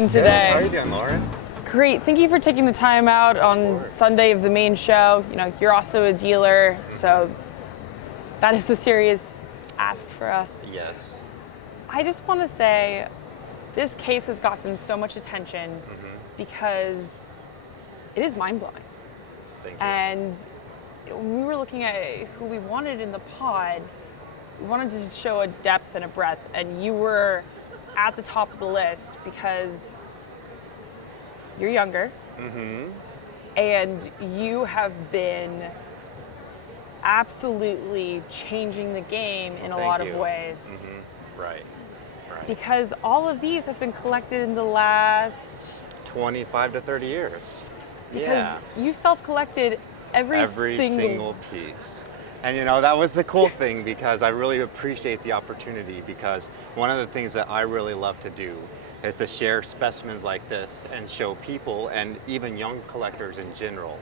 doing today? How are you doing, Lauren? Great. Thank you for taking the time out on Sunday of the main show. You know, you're also a dealer, so that is a serious ask for us. Yes. I just want to say this case has gotten so much attention because it is mind-blowing. Thank you. And when we were looking at who we wanted in the pod, we wanted to just show a depth and a breadth, and you were at the top of the list because you're younger, and you have been absolutely changing the game in a lot of ways. Right. Because all of these have been collected in the last 25 to 30 years. Because you self-collected every single piece. And you know, that was the cool thing, because I really appreciate the opportunity, because one of the things that I really love to do is to share specimens like this and show people, and even young collectors in general,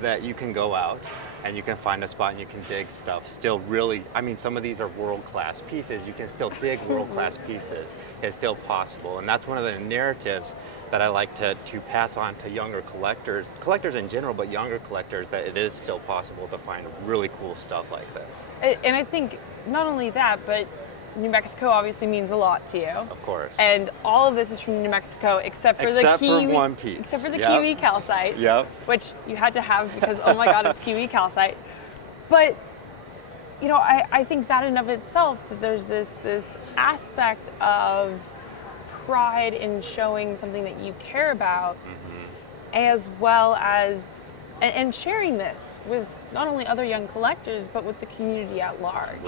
that you can go out and you can find a spot and you can dig stuff still really, I mean, some of these are world-class pieces. You can still dig world-class pieces. It's still possible. And that's one of the narratives that I like to pass on to younger collectors in general, but younger collectors, that it is still possible to find really cool stuff like this. And I think not only that, but New Mexico obviously means a lot to you. Of course. And all of this is from New Mexico except for one piece. Except for the kiwi calcite. Yep. Which you had to have because, oh my God, it's kiwi calcite. But, you know, I think that in and of itself, that there's this aspect of pride in showing something that you care about, as well as, and sharing this with not only other young collectors, but with the community at large.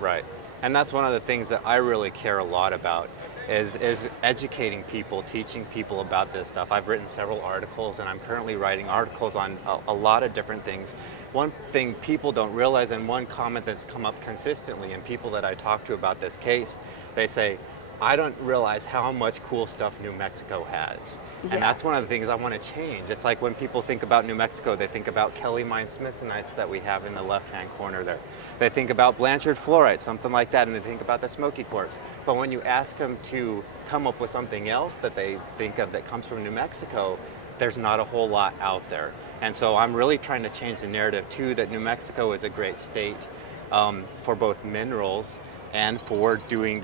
Right. And that's one of the things that I really care a lot about, is educating people, teaching people about this stuff. I've written several articles, and I'm currently writing articles on a lot of different things. One thing people don't realize, and one comment that's come up consistently, and people that I talk to about this case, they say, I don't realize how much cool stuff New Mexico has. Yeah. And that's one of the things I want to change. It's like when people think about New Mexico, they think about Kelly Mine Smithsonites that we have in the left-hand corner there. They think about Blanchard fluorite, something like that, and they think about the smoky quartz. But when you ask them to come up with something else that they think of that comes from New Mexico, there's not a whole lot out there. And so I'm really trying to change the narrative too, that New Mexico is a great state for both minerals and for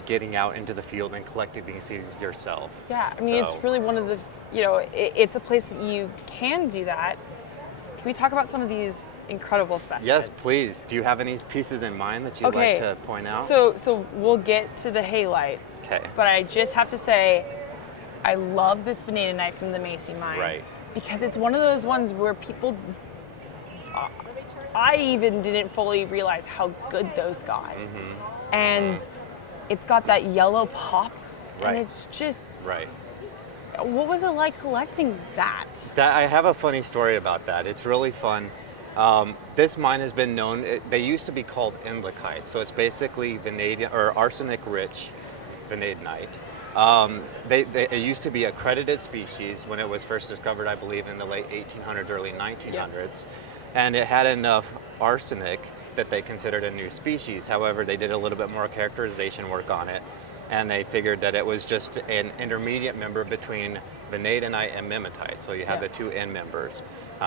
getting out into the field and collecting these things yourself. Yeah, I mean, it's really one of the, you know, it's a place that you can do that. Can we talk about some of these incredible specimens? Yes, please. Do you have any pieces in mind that you'd like to point out? So we'll get to the halite. Okay. But I just have to say, I love this vanadinite from the Macy mine. Right. Because it's one of those ones where people, I even didn't fully realize how good those got. And it's got that yellow pop, and it's just, what was it like collecting that? I have a funny story about that. It's really fun. This mine has been known, they used to be called Imblekite, so it's basically vanadium or arsenic-rich vanadinite. It used to be a credited species when it was first discovered, I believe, in the late 1800s, early 1900s, and it had enough arsenic that they considered a new species. However, they did a little bit more characterization work on it, and they figured that it was just an intermediate member between vanadinite and mimetite. So you have the two end members.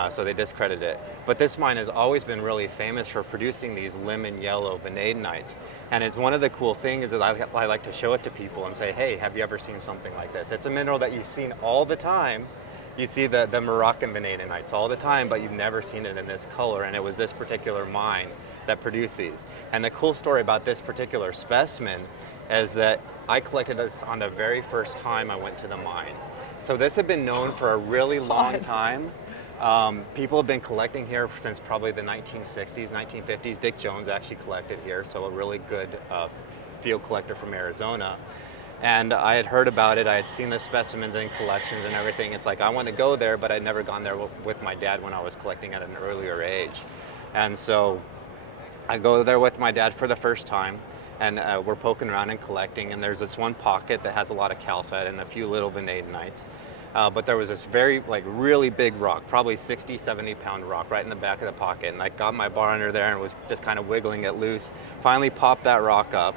So they discredited it. But this mine has always been really famous for producing these lemon yellow vanadinites. And it's one of the cool things that I like to show it to people and say, hey, have you ever seen something like this? It's a mineral that you've seen all the time. You see the Moroccan vanadinites all the time, but you've never seen it in this color. And it was this particular mine that produced these. And the cool story about this particular specimen is that I collected this on the very first time I went to the mine. So this had been known for a really long time. People have been collecting here since probably the 1960s, 1950s. Dick Jones actually collected here, so a really good field collector from Arizona. And I had heard about it. I had seen the specimens and collections and everything. It's like, I want to go there, but I'd never gone there with my dad when I was collecting at an earlier age. And so I go there with my dad for the first time, and we're poking around and collecting, and there's this one pocket that has a lot of calcite and a few little vanadinites. But there was this really big rock, probably 60, 70 pound rock right in the back of the pocket. And I got my bar under there and was just kind of wiggling it loose. Finally popped that rock up,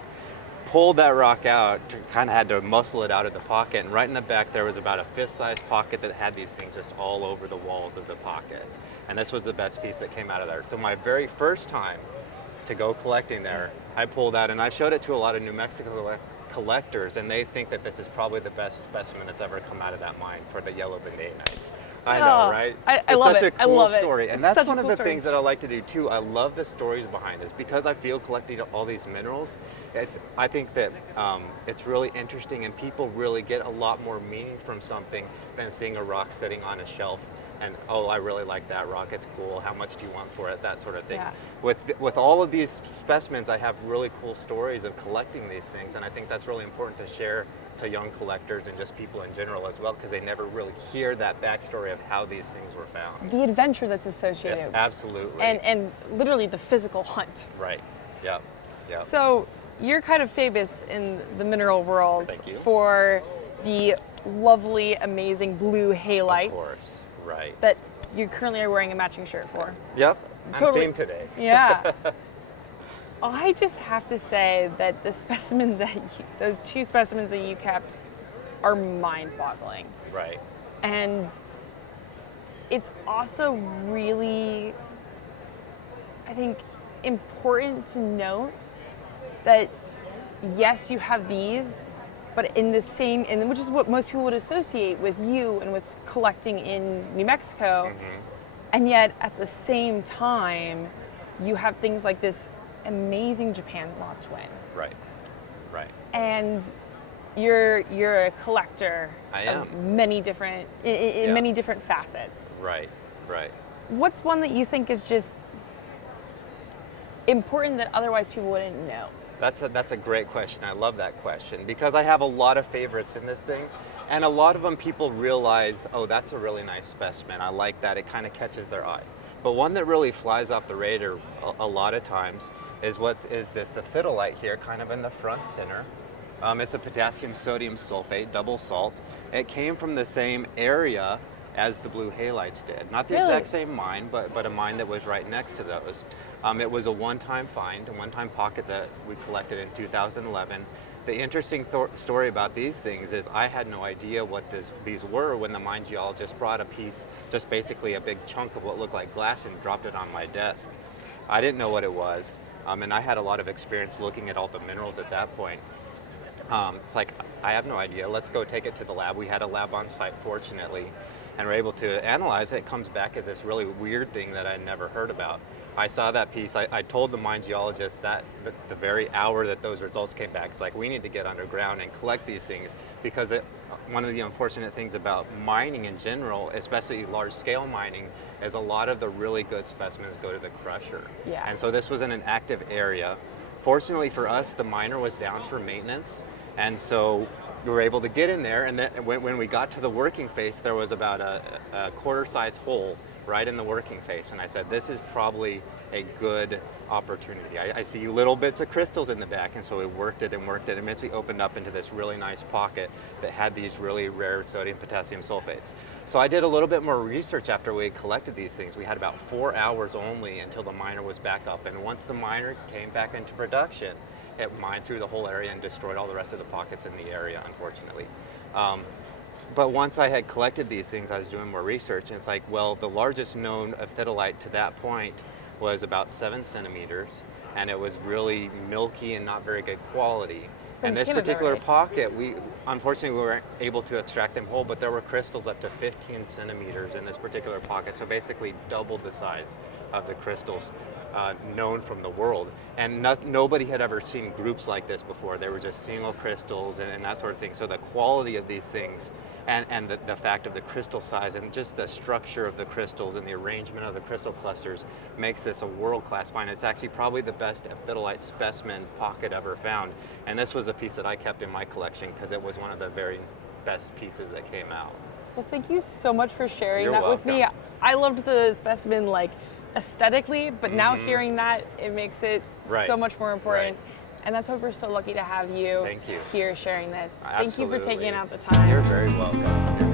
pulled that rock out, kind of had to muscle it out of the pocket, and right in the back there was about a fist-sized pocket that had these things just all over the walls of the pocket. And this was the best piece that came out of there. So my very first time to go collecting there, I pulled out and I showed it to a lot of New Mexico collectors, and they think that this is probably the best specimen that's ever come out of that mine for the yellow vanadinites. I know, right? I love it. It's such a cool story. And that's such one a of cool the story. things that I like to do too. I love the stories behind this because I feel collecting all these minerals. I think that it's really interesting, and people really get a lot more meaning from something than seeing a rock sitting on a shelf and, oh, I really like that rock, it's cool, how much do you want for it, that sort of thing. Yeah. With all of these specimens, I have really cool stories of collecting these things, and I think that's really important to share to young collectors and just people in general as well, because they never really hear that backstory of how these things were found. The adventure that's associated. Yeah, absolutely. And literally the physical hunt. Right. Yep. Yep. So you're kind of famous in the mineral world Thank you. for the lovely, amazing blue halites. Of course. Right. That you currently are wearing a matching shirt for. Yep. I'm Totally. theme today. Yeah. I just have to say that the specimen those two specimens that you kept are mind-boggling. Right. And it's also really, I think, important to note that yes, you have these, but in the same, and which is what most people would associate with you and with collecting in New Mexico, and yet at the same time, you have things like this amazing Japan law twin. Right. Right. And you're a collector I of am. many different in Yeah. many different facets. Right. Right. What's one that you think is just important that otherwise people wouldn't know? That's a great question. I love that question because I have a lot of favorites in this thing, and a lot of them people realize, oh, that's a really nice specimen. I like that. It kind of catches their eye. But one that really flies off the radar a lot of times is what is this, the phthalite here, kind of in the front center. It's a potassium sodium sulfate, double salt. It came from the same area as the blue halites did. Not the Really? exact same mine, but a mine that was right next to those. It was a one-time find, a one-time pocket that we collected in 2011. The interesting story about these things is I had no idea what these were when the mine geologist brought a piece, just basically a big chunk of what looked like glass, and dropped it on my desk. I didn't know what it was, and I had a lot of experience looking at all the minerals at that point. It's like, I have no idea, let's go take it to the lab. We had a lab on site, fortunately, and we're able to analyze it. It comes back as this really weird thing that I'd never heard about. I saw that piece, I told the mine geologist that the very hour that those results came back, it's like, we need to get underground and collect these things, because one of the unfortunate things about mining in general, especially large scale mining, is a lot of the really good specimens go to the crusher. Yeah. And so this was in an active area. Fortunately for us, the miner was down for maintenance, and so we were able to get in there, and then when we got to the working face, there was about a quarter-size hole right in the working face, and I said, this is probably a good opportunity. I see little bits of crystals in the back, and so we worked it, and eventually opened up into this really nice pocket that had these really rare sodium potassium sulfates. So I did a little bit more research after we collected these things. We had about 4 hours only until the miner was back up, and once the miner came back into production, it mined through the whole area and destroyed all the rest of the pockets in the area, unfortunately. But once I had collected these things, I was doing more research, and it's like, well, the largest known phthalite to that point was about 7 centimeters, and it was really milky and not very good quality. And this Canada, particular right? pocket, unfortunately we weren't able to extract them whole, but there were crystals up to 15 centimeters in this particular pocket, so basically doubled the size of the crystals known from the world. And nobody had ever seen groups like this before. They were just single crystals and that sort of thing. So the quality of these things and the fact of the crystal size and just the structure of the crystals and the arrangement of the crystal clusters makes this a world-class find. It's actually probably the best phthalite specimen pocket ever found. And this was a piece that I kept in my collection because it was one of the very best pieces that came out. Well, thank you so much for sharing You're that with me. welcome. I loved the specimen, like, aesthetically, but now hearing that, it makes it Right. so much more important. Right. And that's why we're so lucky to have you, Thank you. here sharing this. Thank you for Absolutely. taking out the time. You're very welcome.